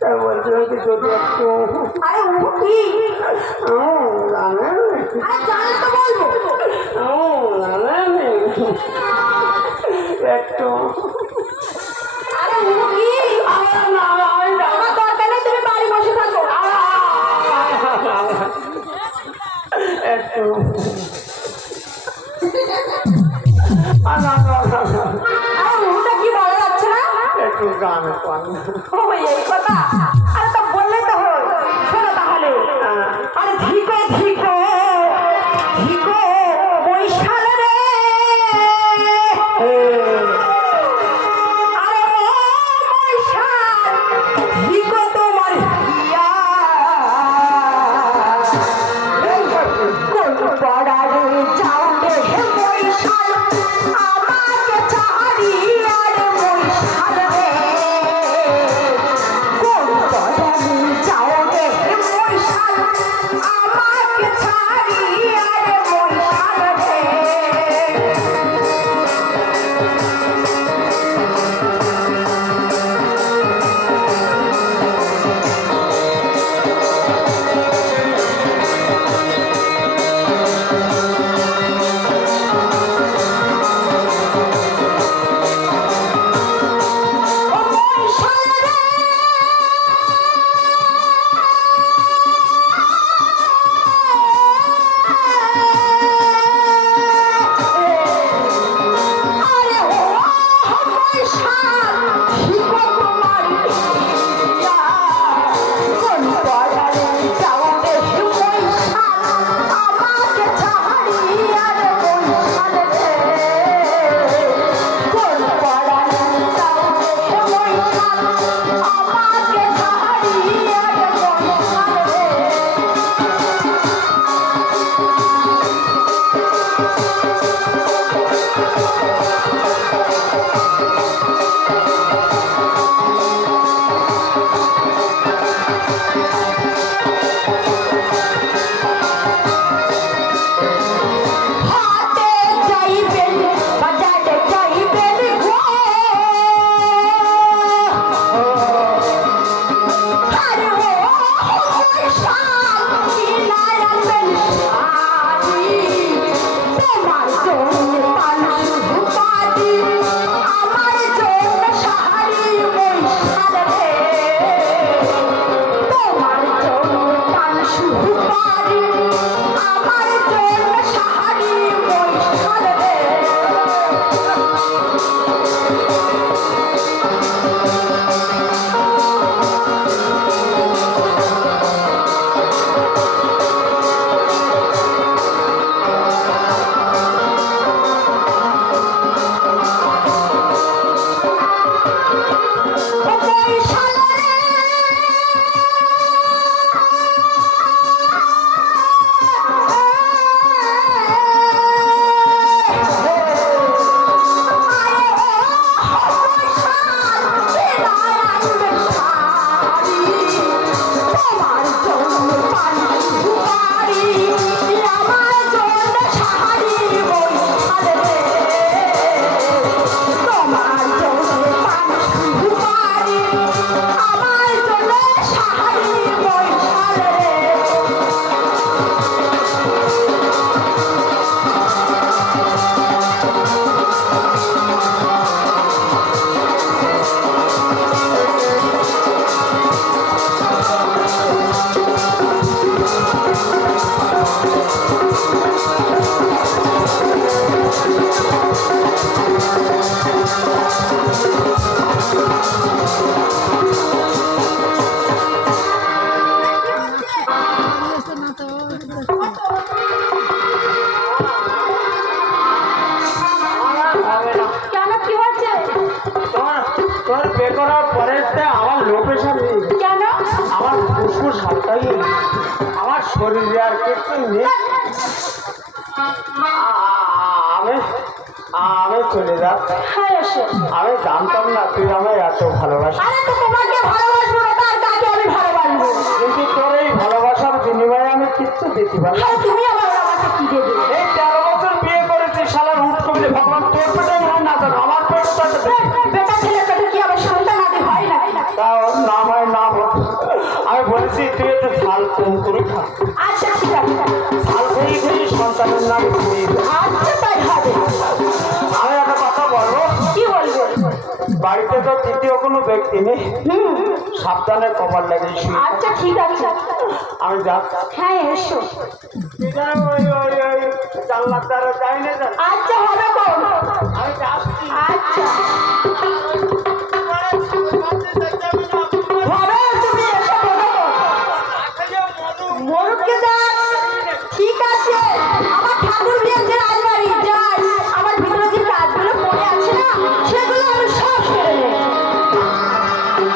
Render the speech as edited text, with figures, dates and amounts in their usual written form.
তাই বলছি হয়তো যদি একটু আরে ও কি জানেন আরে জানলে তো বলবো জানেন একটু আরে ও কি আমার দরকার নেই তুমি বাড়ি বসে থাকো একটু আরে ওটা কি বলা যাচ্ছে না একটু গান পান ও এই কথা আরে তো বললেই তো হয় শোনো তাহলে আরে ধিকো ধিকো ধিকো বৈশাল রে আরে ও বৈশাল ধিকো তোমার হিয়া কোন পাড়ার যাও রে বৈশাল আমাকে চাহারিয়া রে বৈশাল রে কোন পাড়ার যাও রে বৈশাল আমাকে চাহারিয়া রে বৈশাল রে ও বৈশাল রে আরে ও বৈশাল ধিকো তোমার হিয়া কোন পাড়ারে যাও রে বৈশাল আমাকে চাহারিয়া রে বৈশাল রে কোন পাড়ারে যাও রে বৈশাল আমাকে চাহারিয়া রে বৈশাল রে হাতে যাইবেন বাজারে যাইবেন গো আরে ও বৈশাল কিনায় আনবেন শাড়ি তোমার জন্য পান সুপারি আমার জন্য শাড়ি বৈশাল রে তোমার জন্য পান সুপারি আমার জন্য শাড়ি বৈশাল রে ও বৈশাল রে হবে না কেন কি হচ্ছে তোর বে করার পরে আমার লোকের সাথে কেন আমার ফুসফুস হাতটাই আমার শরীরে আর কিছু নেই আমি আমি চলে যাচ্ছি হ্যাঁ এসো আমি জানতাম না তুই আমায় এত ভালোবাসিস আরে তো তোমাকে ভালোবাসবো না তার কাকে আমি ভালোবাসবো কিন্তু তোর এই ভালোবাসার বিনিময়ে আমি কিচ্ছু দিতে পারলাম আরে তুমি আবার আমাকে কি দেবে এই 13 বছর বিয়ে করেছি শালার উঠ করলে ভগবান তোর পেটে না জানো আমার পেট বেটা ছেলে পেটে কি আবার সন্তান আদি হয় না তাও না হয় না হতে বলছি তুই একটু শাল কম করে খা। আচ্ছা ঠিক আছে। শাল খেয়ে খেয়ে সন্তানের নাম ঘুরিয়ে দে। আচ্ছা তাই হবে। আমি একটা কথা বলবো, কি বলবো? বাড়িতে তো তৃতীয় কোনো ব্যক্তি নেই, সাবধানে কপাল লাগিয়ে শুয়ে। আচ্ছা ঠিক আছে। আমি যা হ্যাঁ এসো। জানলার দ্বারা যাই না। আচ্ছা হবে গো।